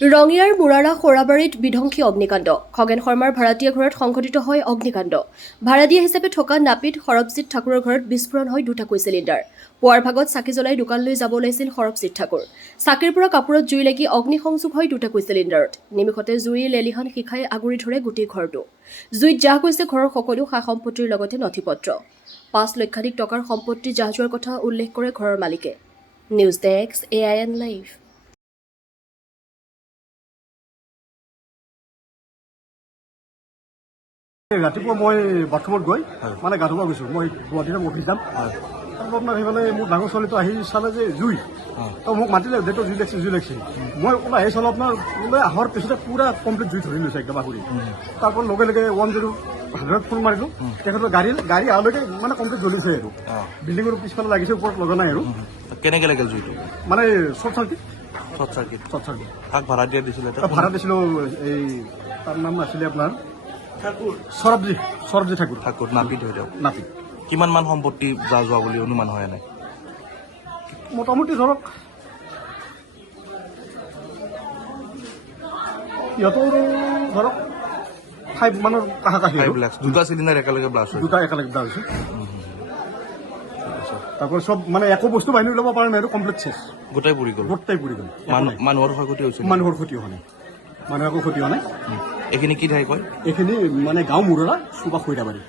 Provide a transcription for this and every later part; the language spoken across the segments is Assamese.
ৰঙিয়াৰ মুৰাৰা খোৰাবাৰীত বিধ্বংসী অগ্নিকাণ্ড। খগেন শৰ্মাৰ ভাড়াতীয়া ঘৰত সংঘটিত হয় অগ্নিকাণ্ড। ভাড়াতীয়া হিচাপে থকা নাপিত সৰবজিৎ ঠাকুৰৰ ঘৰত বিস্ফোৰণ হয় দুটাকৈ চিলিণ্ডাৰ। পুৱাৰ ভাগত চাকি জ্বলাই দোকান লৈ যাব ওলাইছিল সৰবজিৎ ঠাকুৰ। চাকিৰ পৰা কাপোৰত জুই লাগি অগ্নিসংযোগ হয় দুটাকৈ চিলিণ্ডাৰত। নিমিষতে জুইৰ লেলিহান শিখাই আগুৰি ধৰে গোটেই ঘৰটো। জুইত জাহ গৈছে ঘৰৰ সকলো সা সম্পত্তিৰ লগতে নথি পত্ৰ। ৫ লক্ষাধিক টকাৰ সম্পত্তি জাহ যোৱাৰ কথা উল্লেখ কৰে ঘৰৰ মালিকে। News desk AIN live. ৰাতিপুৱা মই বাথৰুমত গৈ মানে গা ধুব গৈছোঁ। মই গুৱাহাটীৰ অফিচ যাম। আপোনাৰ সেইফালে মোৰ ডাঙৰ ছোৱালীটো আহি চালে যে জুই, তো মোক মাতিলে দেউতা জুই লাগিছে। মই ওলাই আহি চালোঁ আপোনাৰ ওলাই অহাৰ পিছতে পুৰা কমপ্লিট জুই ধৰি লৈছে একদম আগুৰি। তাৰপৰা লগে লগে 100 ফোন মাৰিলোঁ। তেখেতৰ গাড়ী আহালৈকে মানে কমপ্লিট জ্বলিছে আৰু বিল্ডিঙৰ পিছফালে লাগিছে, ওপৰত লগা নাই আৰু। কেনেকৈ লাগিল জুইটো? মানে শ্বৰ্ট চাৰ্কিট। কাক ভাড়া দিয়া দিছিলে? ভাড়া দিছিলোঁ, এই তাৰ নাম আছিলে আপোনাৰ সৰবজিৎ ঠাকুৰ। নাপিত হৈ দিয়ক। নাপিত। কিমান মান সম্পত্তি যা যোৱা বুলি অনুমান হয় নাই? মোটামুটি ধৰক সিহঁতৰ ধৰক 5 মানৰ কাষাকাষি। দুটা চিলিণ্ডাৰ একেলগে ব্লাষ্ট হৈছে। দুটা একেলগে ব্লাষ্ট হৈছে। তাৰপৰা চব মানে একো বস্তু বাহিনী ওলাব পৰা নাই আৰু কমপ্লিট চেছ। গোটেই পুৰি গ'ল। মানুহৰ ক্ষয়ক্ষতি হৈছিল? মানুহৰ ক্ষতি হোৱা নাই, মানুহৰ একো ক্ষতি হোৱা নাই। এইখিনি কি ঠাই কয়? এইখিনি মানে গাঁও মুৰৰা চুবা খৈৰাবাৰী।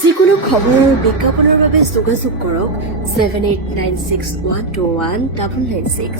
যিকোনো খবৰ আৰু বিজ্ঞাপনৰ বাবে যোগাযোগ কৰক 7896121996।